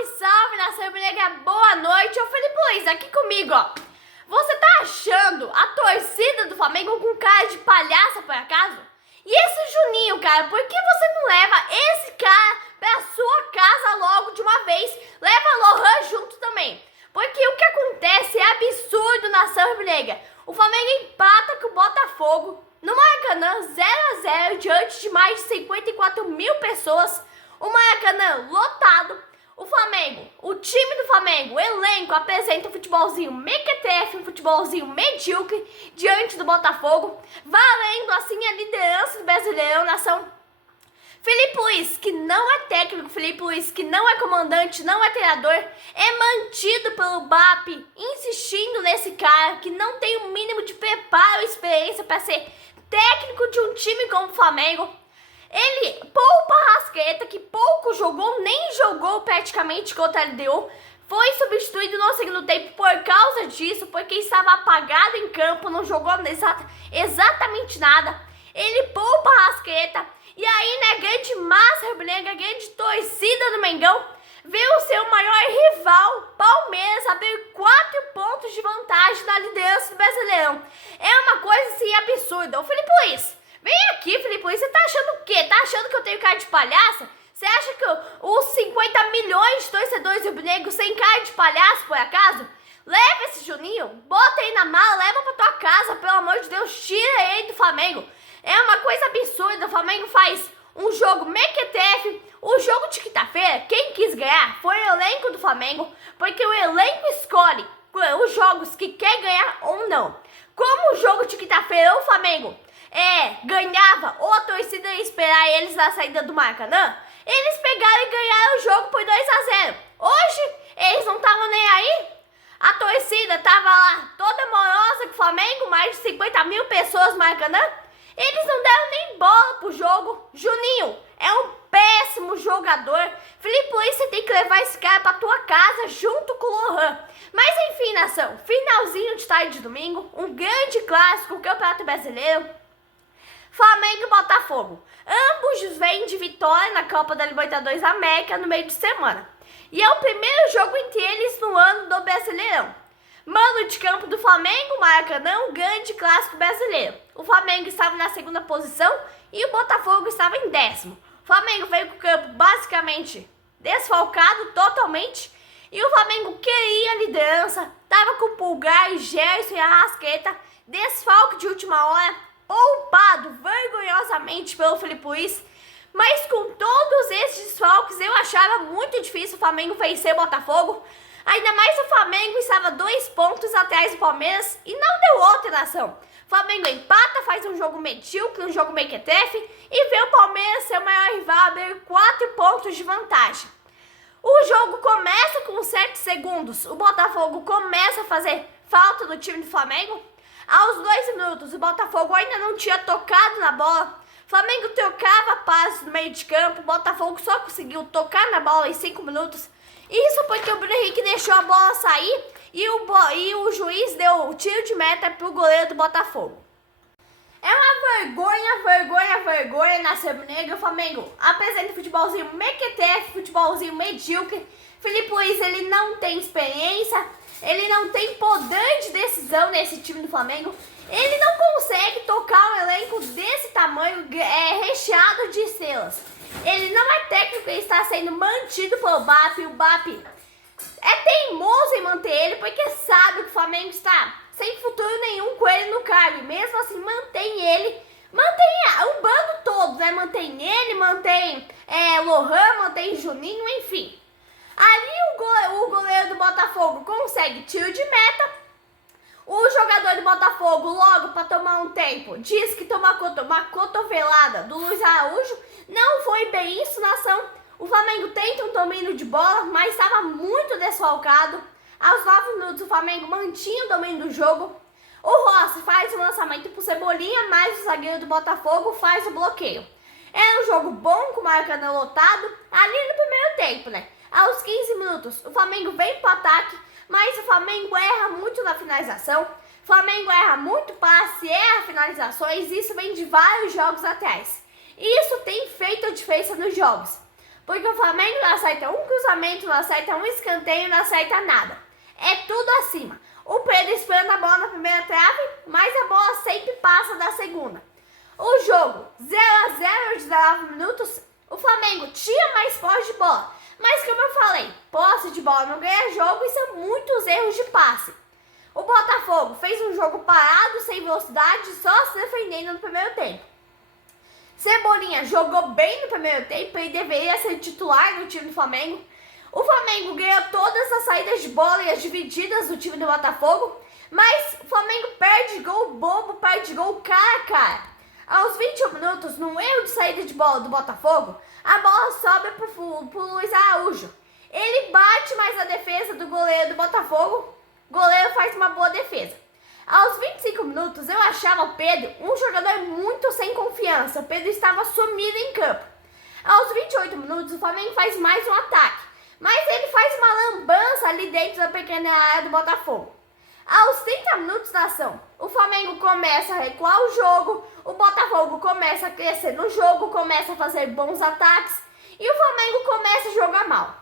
Salve, salve, nação rubro-negra, boa noite, ô Felipe Luiz, aqui comigo, ó. Você tá achando a torcida do Flamengo com cara de palhaça, por acaso? E esse Juninho, cara, por que você não leva esse cara pra sua casa logo de uma vez? Leva Lohan junto também. Porque o que acontece é absurdo, nação rubro-negra. O Flamengo empata com o Botafogo no Maracanã 0-0 diante de mais de 54 mil pessoas. O Maracanã lotado. O Flamengo, o time do Flamengo, o elenco apresenta um futebolzinho mequetrefe, um futebolzinho medíocre diante do Botafogo, valendo assim a liderança do Brasileirão, nação. Felipe Luiz, que não é técnico, Felipe Luiz, que não é comandante, não é treinador, é mantido pelo BAP, insistindo nesse cara que não tem o mínimo de preparo e experiência para ser técnico de um time como o Flamengo. Ele poupa a Arrascaeta, que pouco jogou, nem jogou praticamente contra a LDU. Foi substituído no segundo tempo por causa disso, porque estava apagado em campo, não jogou exatamente nada. Ele poupa a Arrascaeta. E aí, né, grande massa rubro-negra, grande torcida do Mengão, vê o seu maior rival, Palmeiras, abrir 4 pontos de vantagem na liderança do Brasileirão. É uma coisa assim absurda. Ô Felipe Luiz, vem aqui, Felipe Luiz, você tá achando o quê? Tá achando que eu tenho cara de palhaça? Você acha que os 50 milhões de torcedores rubro-negros sem cara de palhaço, por acaso? Leva esse Juninho, bota ele na mala, leva pra tua casa, pelo amor de Deus, tira ele do Flamengo. É uma coisa absurda, o Flamengo faz um jogo mequetrefe. O jogo de quinta-feira, quem quis ganhar foi o elenco do Flamengo, porque o elenco escolhe os jogos que quer ganhar ou não. Como o jogo de quinta-feira o Flamengo ganhava ou a torcida ia esperar eles na saída do Maracanã, eles pegaram e ganharam o jogo por 2-0. Hoje, eles não estavam nem aí. A torcida tava lá toda morosa com o Flamengo, mais de 50 mil pessoas no Maracanã. Eles não deram nem bola pro jogo. Juninho é um péssimo jogador. Felipe Luiz, você tem que levar esse cara pra tua casa junto com o Lohan. Mas enfim, nação, finalzinho de tarde de domingo, um grande clássico, o Campeonato Brasileiro. Flamengo e Botafogo. Ambos vêm de vitória na Copa da Libertadores América no meio de semana. E é o primeiro jogo entre eles no ano do Brasileirão. Mano de campo do Flamengo, Maracanã, um grande clássico brasileiro. O Flamengo estava na segunda posição e o Botafogo estava em 10º. O Flamengo veio com o campo basicamente desfalcado totalmente. E o Flamengo queria a liderança, estava com o Pulgar, Gerson e Arrascaeta, desfalque de última hora, poupado vergonhosamente pelo Felipe Luiz. Mas com todos esses desfalques, eu achava muito difícil o Flamengo vencer o Botafogo. Ainda mais o Flamengo estava 2 pontos atrás do Palmeiras e não deu outra, nação. O Flamengo empata, faz um jogo medíocre, um jogo mequetrefe e vê o Palmeiras, seu maior rival, abrir 4 pontos de vantagem. O jogo começa com 7 segundos, o Botafogo começa a fazer falta no time do Flamengo. Aos 2 minutos, o Botafogo ainda não tinha tocado na bola. O Flamengo trocava passes no meio de campo, o Botafogo só conseguiu tocar na bola em 5 minutos. Isso porque o Bruno Henrique deixou a bola sair e o juiz deu o tiro de meta pro goleiro do Botafogo. É uma vergonha na rubro-negra. O Flamengo apresenta futebolzinho mequetrefe, futebolzinho medíocre. Felipe Luiz, ele não tem experiência, ele não tem poder de decisão nesse time do Flamengo. Ele não consegue tocar um elenco desse tamanho, recheado de estrelas. Ele não é técnico, ele está sendo mantido pelo BAP. O BAP é teimoso em manter ele, porque sabe que o Flamengo está sem futuro nenhum com ele no cargo. E mesmo assim mantém ele, mantém o bando todo, né? Mantém ele, mantém Lohan, mantém Juninho, enfim. Ali o goleiro do Botafogo consegue tiro de meta. O jogador do Botafogo, logo para tomar um tempo, diz que tomou uma cotovelada do Luiz Araújo. Não foi bem isso, nação. O Flamengo tenta um domínio de bola, mas estava muito desfalcado. Aos 9 minutos, o Flamengo mantinha o domínio do jogo. O Rossi faz o lançamento pro Cebolinha, mas o zagueiro do Botafogo faz o bloqueio. Era um jogo bom, com o Maracanã lotado, ali no primeiro tempo, né? Aos 15 minutos, o Flamengo vem pro ataque, mas o Flamengo erra muito na finalização. O Flamengo erra muito passe, erra finalizações, isso vem de vários jogos atrás. Isso tem feito a diferença nos jogos. Porque o Flamengo não acerta um cruzamento, não acerta um escanteio, não acerta nada. É tudo acima. O Pedro espanta a bola na primeira trave, mas a bola sempre passa da segunda. O jogo 0-0 aos 19 minutos, o Flamengo tinha mais posse de bola. Mas como eu falei, posse de bola não ganha jogo e são muitos erros de passe. O Botafogo fez um jogo parado, sem velocidade, só se defendendo no primeiro tempo. Cebolinha jogou bem no primeiro tempo e deveria ser titular no time do Flamengo. O Flamengo ganhou todas as saídas de bola e as divididas do time do Botafogo, mas o Flamengo perde gol bobo, perde gol cara a cara. Aos 21 minutos, num erro de saída de bola do Botafogo, a bola sobe pro Luiz Araújo. Ele bate mais a defesa do goleiro do Botafogo, o goleiro faz uma boa defesa. Aos 25 minutos, eu achava o Pedro um jogador muito sem confiança. O Pedro estava sumido em campo. Aos 28 minutos, o Flamengo faz mais um ataque, mas ele faz uma lambança ali dentro da pequena área do Botafogo. Aos 30 minutos da ação, o Flamengo começa a recuar o jogo, o Botafogo começa a crescer no jogo, começa a fazer bons ataques e o Flamengo começa a jogar mal.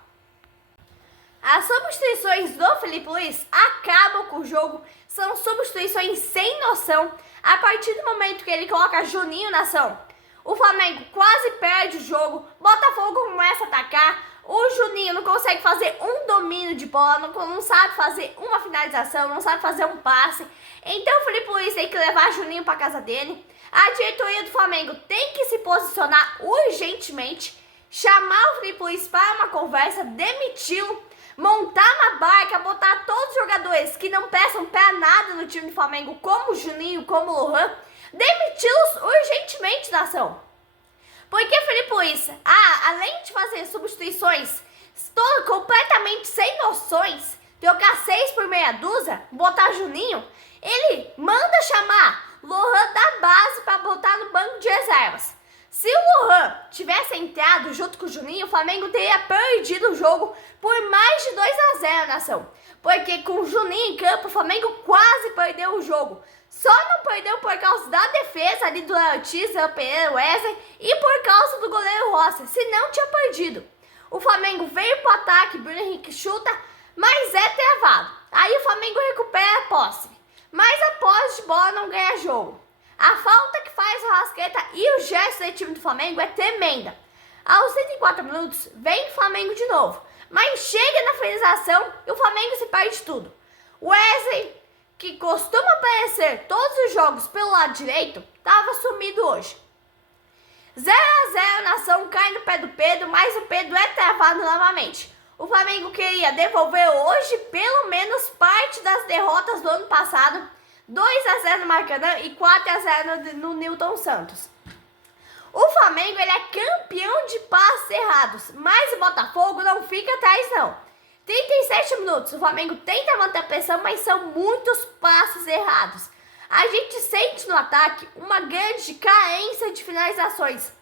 As substituições do Felipe Luiz acabam com o jogo, são substituições sem noção. A partir do momento que ele coloca Juninho na ação, o Flamengo quase perde o jogo, Botafogo começa a atacar, o Juninho não consegue fazer um domínio de bola, não sabe fazer uma finalização, não sabe fazer um passe. Então o Felipe Luiz tem que levar Juninho para casa dele. A diretoria do Flamengo tem que se posicionar urgentemente, chamar o Felipe Luiz para uma conversa, demiti-lo, montar uma barca, botar todos os jogadores que não peçam para nada no time do Flamengo, como o Juninho, como o Lohan, demiti-los urgentemente da ação. Porque Felipe Luiz, além de fazer substituições completamente sem noções, trocar 6 por meia dúzia, botar Juninho, ele manda chamar Lohan da base para botar no banco de reservas. Se o Lohan tivesse entrado junto com o Juninho, o Flamengo teria perdido o jogo por mais de 2-0 na ação. Porque com o Juninho em campo, o Flamengo quase perdeu o jogo. Só não perdeu por causa da defesa ali do Ortiz, Pereira, Wesley e por causa do goleiro Rossi. Se não, tinha perdido. O Flamengo veio pro ataque, Bruno Henrique chuta, mas é travado. Aí o Flamengo recupera a posse. Mas a posse de bola não ganha jogo. A falta que faz o Arrascaeta e o gesto do time do Flamengo é tremenda. Aos 34 minutos, vem o Flamengo de novo. Mas chega na finalização e o Flamengo se perde tudo. Wesley, que costuma aparecer todos os jogos pelo lado direito, estava sumido hoje. 0-0 na ação, cai no pé do Pedro, mas o Pedro é travado novamente. O Flamengo queria devolver hoje pelo menos parte das derrotas do ano passado, 2-0 no Maracanã e 4-0 no Newton Santos. O Flamengo ele é campeão de passes errados, mas o Botafogo não fica atrás não. 37 minutos, o Flamengo tenta manter a pressão, mas são muitos passes errados. A gente sente no ataque uma grande carência de finalizações.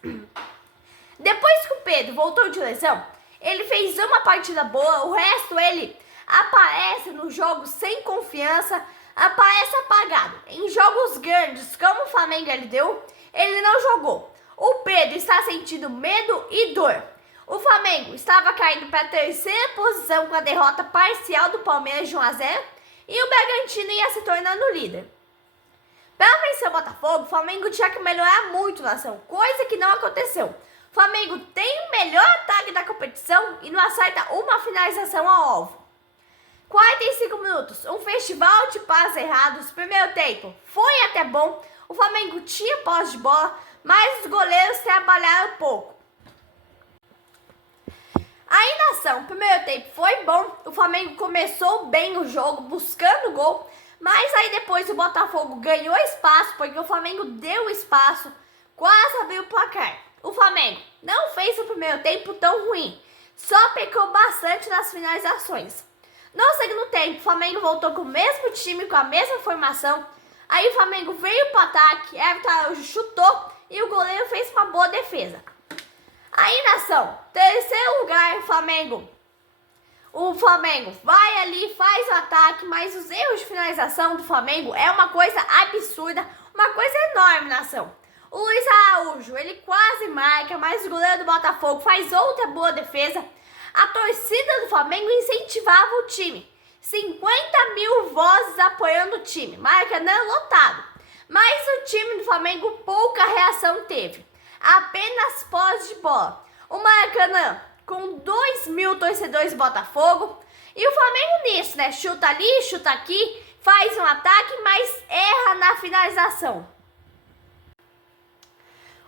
Depois que o Pedro voltou de lesão, ele fez uma partida boa, o resto ele aparece no jogo sem confiança, aparece apagado. Em jogos grandes, como o Flamengo ele deu, ele não jogou. O Pedro está sentindo medo e dor. O Flamengo estava caindo para a terceira posição com a derrota parcial do Palmeiras de 1-0 e o Bragantino ia se tornando líder. Para vencer o Botafogo, o Flamengo tinha que melhorar muito na ação, coisa que não aconteceu. O Flamengo tem o melhor ataque da competição e não acerta uma finalização ao alvo. 45 minutos, um festival de passes errados. Primeiro tempo foi até bom, o Flamengo tinha posse de bola, mas os goleiros trabalharam pouco. Aí na ação, o primeiro tempo foi bom, o Flamengo começou bem o jogo, buscando gol, mas aí depois o Botafogo ganhou espaço, porque o Flamengo deu espaço, quase abriu o placar. O Flamengo não fez o primeiro tempo tão ruim, só pecou bastante nas finalizações. No segundo tempo, o Flamengo voltou com o mesmo time, com a mesma formação. Aí o Flamengo veio para o ataque, Everton Araújo chutou e o goleiro fez uma boa defesa. Aí na ação, terceiro lugar, o Flamengo vai ali, faz o ataque, mas os erros de finalização do Flamengo é uma coisa absurda, uma coisa enorme na ação. O Luiz Araújo, ele quase marca, mas o goleiro do Botafogo faz outra boa defesa. A torcida do Flamengo incentivava o time. 50 mil vozes apoiando o time. Maracanã lotado. Mas o time do Flamengo pouca reação teve. Apenas posse de bola. O Maracanã com 2 mil torcedores do Botafogo. E o Flamengo nisso, né? Chuta ali, chuta aqui, faz um ataque, mas erra na finalização.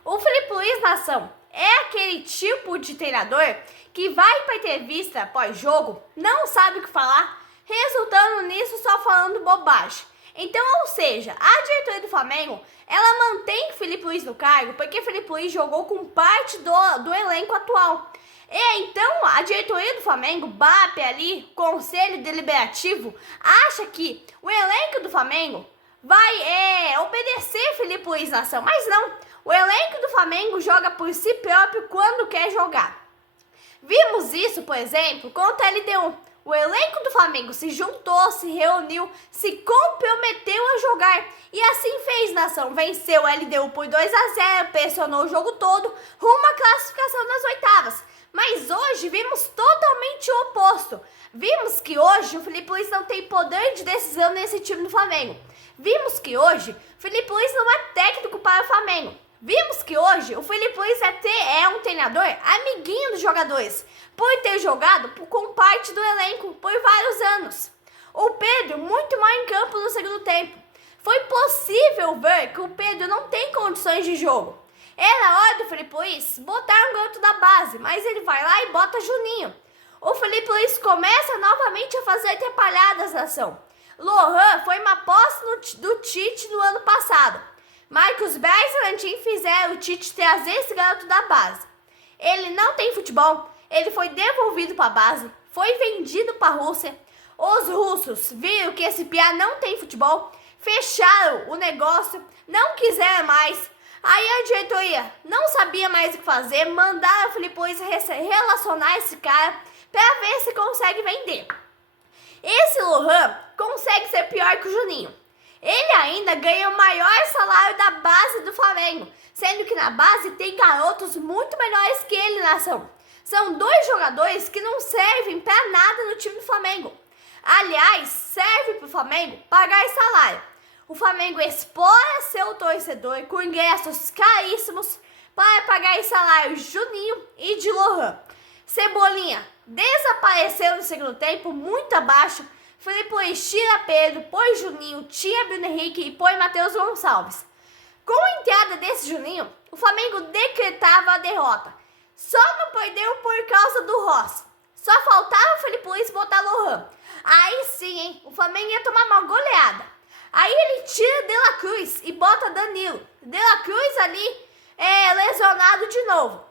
O Felipe Luiz, nação, é aquele tipo de treinador que vai para entrevista pós-jogo, não sabe o que falar, resultando nisso só falando bobagem. Então, ou seja, a diretoria do Flamengo, ela mantém Felipe Luiz no cargo porque Felipe Luiz jogou com parte do elenco atual. E então, a diretoria do Flamengo, BAP ali, Conselho Deliberativo, acha que o elenco do Flamengo vai obedecer Felipe Luiz, nação, mas não. O elenco do Flamengo joga por si próprio quando quer jogar. Vimos isso, por exemplo, contra a LDU. O elenco do Flamengo se juntou, se reuniu, se comprometeu a jogar. E assim fez, nação. Venceu a LDU por 2-0, pressionou o jogo todo, rumo à classificação nas oitavas. Mas hoje vimos totalmente o oposto. Vimos que hoje o Felipe Luiz não tem poder de decisão nesse time do Flamengo. Vimos que hoje o Felipe Luiz não é técnico para o Flamengo. Vimos que hoje o Felipe Luiz é um treinador amiguinho dos jogadores, por ter jogado com parte do elenco por vários anos. O Pedro muito mal em campo no segundo tempo. Foi possível ver que o Pedro não tem condições de jogo. Era hora do Felipe Luiz botar um garoto da base, mas ele vai lá e bota Juninho. O Felipe Luiz começa novamente a fazer atrapalhadas na ação. Lohan foi uma aposta do Tite no ano passado. Marcos Braz e Lantin fizeram o Tite trazer esse garoto da base. Ele não tem futebol, ele foi devolvido para a base, foi vendido para a Rússia. Os russos viram que esse piá não tem futebol, fecharam o negócio, não quiseram mais. Aí a diretoria não sabia mais o que fazer, mandaram o Felipe Luiz relacionar esse cara para ver se consegue vender. Esse Lohan consegue ser pior que o Juninho. Ele ainda ganha o maior salário da base do Flamengo, sendo que na base tem garotos muito melhores que ele, nação. São dois jogadores que não servem para nada no time do Flamengo. Aliás, serve para o Flamengo pagar salário. O Flamengo explora seu torcedor com ingressos caríssimos para pagar salários de Juninho e de Lohan. Cebolinha desapareceu no segundo tempo, muito abaixo. Felipe Luiz tira Pedro, põe Juninho, tira Bruno Henrique e põe Matheus Gonçalves. Com a entrada desse Juninho, o Flamengo decretava a derrota. Só não perdeu por causa do Rossi. Só faltava o Felipe Luiz botar Lohan. Aí sim, hein? O Flamengo ia tomar uma goleada. Aí ele tira De La Cruz e bota Danilo. De La Cruz ali lesionado de novo.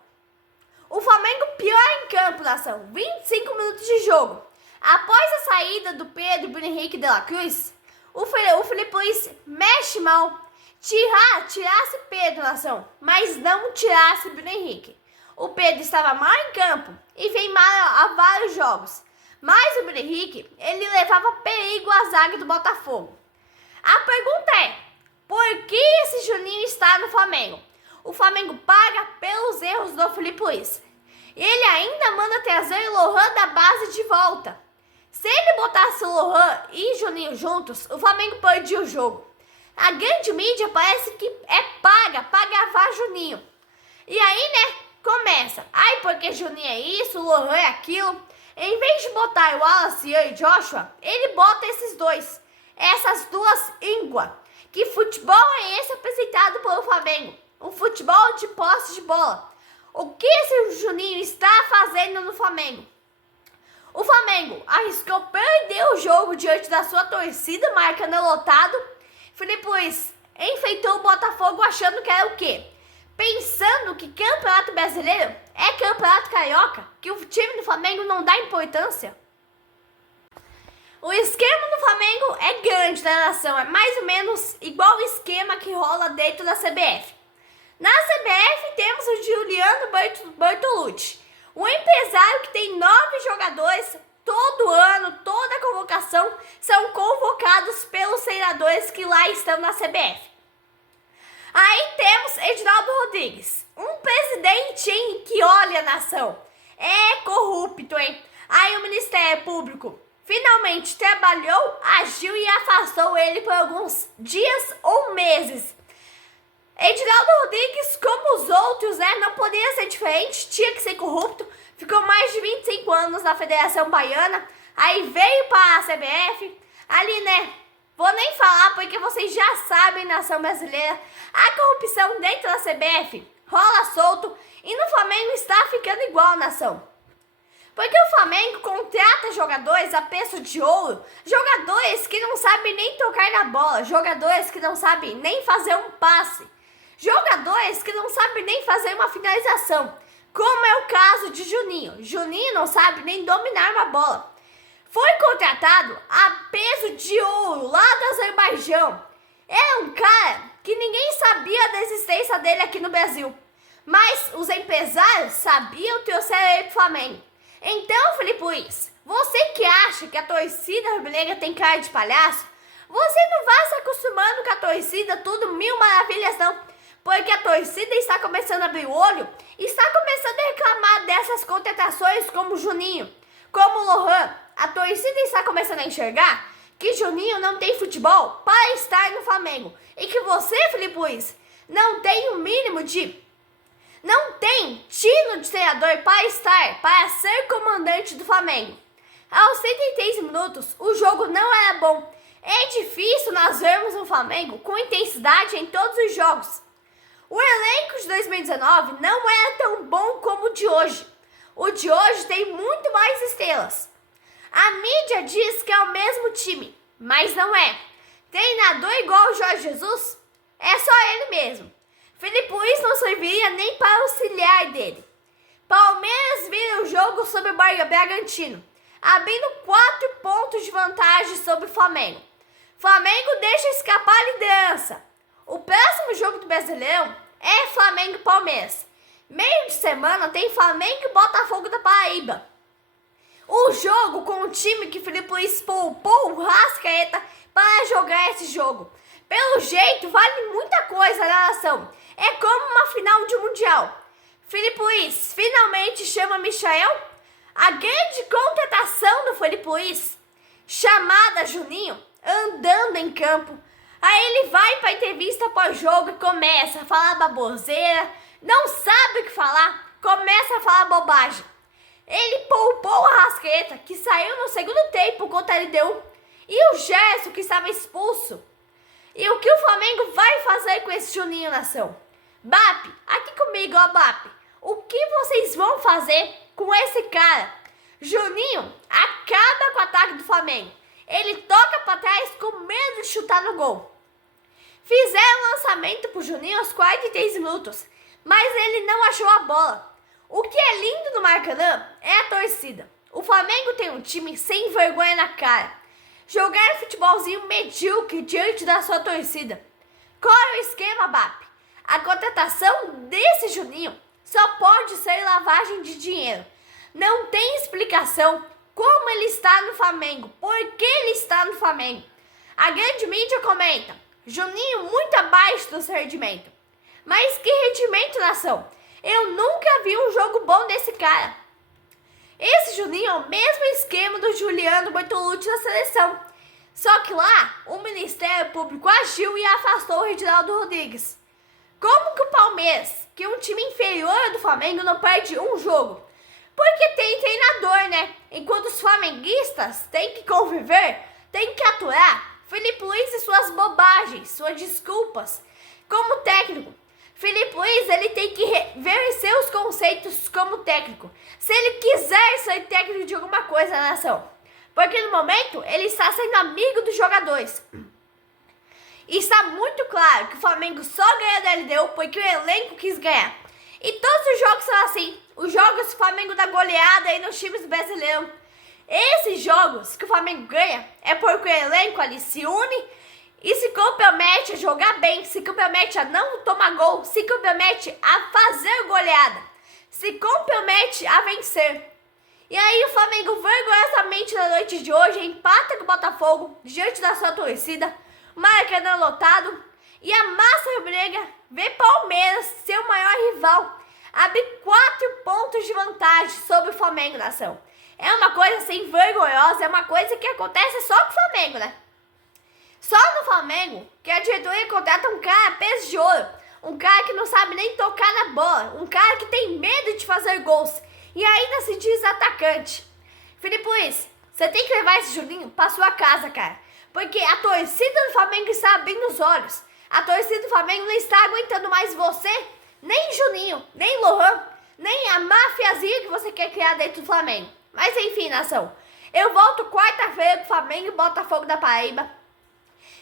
O Flamengo pior em campo, nação. 25 minutos de jogo. Após a saída do Pedro, Bruno Henrique e De La Cruz, o Felipe Luiz mexe mal. Tirasse Pedro, nação, mas não tirasse Bruno Henrique. O Pedro estava mal em campo e vem mal a vários jogos. Mas o Bruno Henrique, ele levava perigo à zaga do Botafogo. A pergunta é, por que esse Juninho está no Flamengo? O Flamengo paga pelos erros do Felipe Luiz. Ele ainda manda trazer o Lohan da base de volta. Se ele botasse o Lohan e Juninho juntos, o Flamengo perdia o jogo. A grande mídia parece que é paga para gravar Juninho. E aí, né, começa. Ai, porque Juninho é isso, o Lohan é aquilo. Em vez de botar o Wallace e o Joshua, ele bota esses dois. Essas duas ínguas. Que futebol é esse apresentado pelo Flamengo? Um futebol de posse de bola. O que esse Juninho está fazendo no Flamengo? O Flamengo arriscou perder o jogo diante da sua torcida, Maracanã lotado. Felipe Luiz enfeitou o Botafogo achando que era o quê? Pensando que Campeonato Brasileiro é Campeonato Carioca, que o time do Flamengo não dá importância. O esquema do Flamengo é grande na nação, é mais ou menos igual o esquema que rola dentro da CBF. Na CBF temos o Giuliano Bertolucci, um empresário que tem 9 jogadores, todo ano, toda convocação, são convocados pelos treinadores que lá estão na CBF. Aí temos Edinaldo Rodrigues, um presidente, hein, que olha a nação. É corrupto, hein? Aí o Ministério Público finalmente trabalhou, agiu e afastou ele por alguns dias ou meses. Edinaldo Rodrigues, como os outros, né, não poderia ser diferente, tinha que ser corrupto. Ficou mais de 25 anos na Federação Baiana, aí veio para a CBF, ali, né, vou nem falar porque vocês já sabem, nação brasileira, a corrupção dentro da CBF rola solto e no Flamengo está ficando igual, nação. Porque o Flamengo contrata jogadores a preço de ouro, jogadores que não sabem nem tocar na bola, jogadores que não sabem nem fazer um passe, jogadores que não sabem nem fazer uma finalização, como é o caso de Juninho. Juninho não sabe nem dominar uma bola. Foi contratado a peso de ouro lá do Azerbaijão. Era um cara que ninguém sabia da existência dele aqui no Brasil. Mas os empresários sabiam trouxer ele pro Flamengo. Então, Felipe Luiz, você que acha que a torcida rubro-negra tem cara de palhaço, você não vai se acostumando com a torcida, tudo mil maravilhas não. Porque a torcida está começando a abrir o olho, está começando a reclamar dessas contratações como o Juninho, como o Lohan. A torcida está começando a enxergar que Juninho não tem futebol para estar no Flamengo. E que você, Felipe Luiz, não tem o mínimo de... não tem tino de treinador para ser comandante do Flamengo. Aos 73 minutos, o jogo não era bom. É difícil nós vermos o Flamengo com intensidade em todos os jogos. O elenco de 2019 não era tão bom como o de hoje. O de hoje tem muito mais estrelas. A mídia diz que é o mesmo time, mas não é. Treinador igual o Jorge Jesus? É só ele mesmo. Felipe Luiz não serviria nem para auxiliar dele. Palmeiras vira o jogo sobre o Bragantino, abrindo 4 pontos de vantagem sobre o Flamengo. Flamengo deixa escapar a liderança. O próximo jogo do Brasileirão é Flamengo e Palmeiras. Meio de semana tem Flamengo e Botafogo da Paraíba. O jogo com o time que Felipe Luiz poupou o Rascaeta para jogar esse jogo. Pelo jeito, vale muita coisa na nação. É como uma final de Mundial. Felipe Luiz finalmente chama Michael. A grande contratação do Felipe Luiz, chamada Juninho, andando em campo. Aí ele vai para a entrevista pós-jogo e começa a falar baboseira, não sabe o que falar, começa a falar bobagem. Ele poupou o Arrascaeta, que saiu no segundo tempo contra a LDU, e o Gerson, que estava expulso. E o que o Flamengo vai fazer com esse Juninho, nação? BAP, aqui comigo, ó BAP. O que vocês vão fazer com esse cara? Juninho acaba com o ataque do Flamengo. Ele toca para trás com medo de chutar no gol. Fizeram lançamento pro Juninho aos 43 minutos, mas ele não achou a bola. O que é lindo no Maracanã é a torcida. O Flamengo tem um time sem vergonha na cara. Jogar futebolzinho medíocre diante da sua torcida. Qual é o esquema, BAP? A contratação desse Juninho só pode ser lavagem de dinheiro. Não tem explicação como ele está no Flamengo, por que ele está no Flamengo. A grande mídia comenta, Juninho muito abaixo do seu rendimento. Mas que rendimento, nação? Eu nunca vi um jogo bom desse cara. Esse Juninho é o mesmo esquema do Juliano Bortolucci na seleção. Só que lá, o Ministério Público agiu e afastou o Edinaldo Rodrigues. Como que o Palmeiras, que é um time inferior do Flamengo, não perde um jogo? Porque tem treinador, né? Enquanto os flamenguistas têm que conviver, têm que aturar Felipe Luiz e suas bobagens, suas desculpas. Como técnico, Felipe Luiz ele tem que ver seus conceitos como técnico. Se ele quiser ser técnico de alguma coisa na nação. Porque no momento ele está sendo amigo dos jogadores. E está muito claro que o Flamengo só ganha da LDU porque o elenco quis ganhar. E todos os jogos são assim. Os jogos do Flamengo dá goleada aí nos times brasileiros. Esses jogos que o Flamengo ganha é porque o elenco ali se une e se compromete a jogar bem, se compromete a não tomar gol, se compromete a fazer goleada, se compromete a vencer. E aí o Flamengo vergonhosamente na noite de hoje empata com o Botafogo diante da sua torcida, Maracanã lotado, e a massa rubro-negra ver Palmeiras, seu maior rival, abrir 4 pontos de vantagem sobre o Flamengo, nação. É uma coisa assim vergonhosa, é uma coisa que acontece só com o Flamengo, né? Só no Flamengo que a diretoria contrata um cara peso de ouro, um cara que não sabe nem tocar na bola, um cara que tem medo de fazer gols e ainda se diz atacante. Felipe Luiz, você tem que levar esse Juninho pra sua casa, cara, porque a torcida do Flamengo está abrindo os olhos. A torcida do Flamengo não está aguentando mais você, nem Juninho, nem Lohan, nem a mafiazinha que você quer criar dentro do Flamengo. Mas enfim, nação, eu volto quarta-feira com o Flamengo e Botafogo da Paraíba.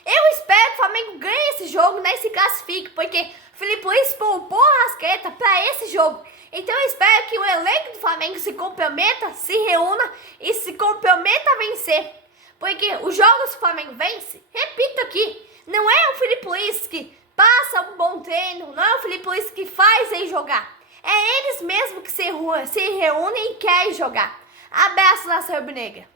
Eu espero que o Flamengo ganhe esse jogo, né, e se classifique, porque Felipe Luiz poupou a Arrascaeta para esse jogo. Então eu espero que o elenco do Flamengo se comprometa, se reúna e se comprometa a vencer. Porque os jogos que o Flamengo vence, repito aqui, não é o Felipe Luiz que passa um bom treino, não é o Felipe Luiz que faz eles jogar. É eles mesmos que se reúnem e querem jogar. Abraço, nação rubro-negra.